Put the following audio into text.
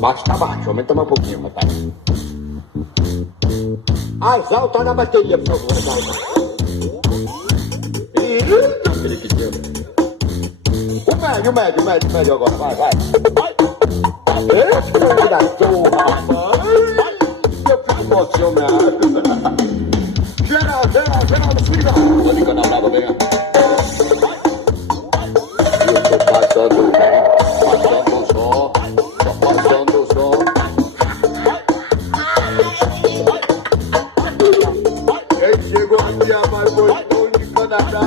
Baixo tá baixo, aumenta mais um pouquinho, rapaz. Mais alto na bateria, por favor, mais alto. O médio agora, vai. Eita, rapaz. Eu fico emocionado. Geral, desliga. Tô ligando a nada, vem. Eu tô passando o som. Quem chegou aqui é mais bonito de Canadá.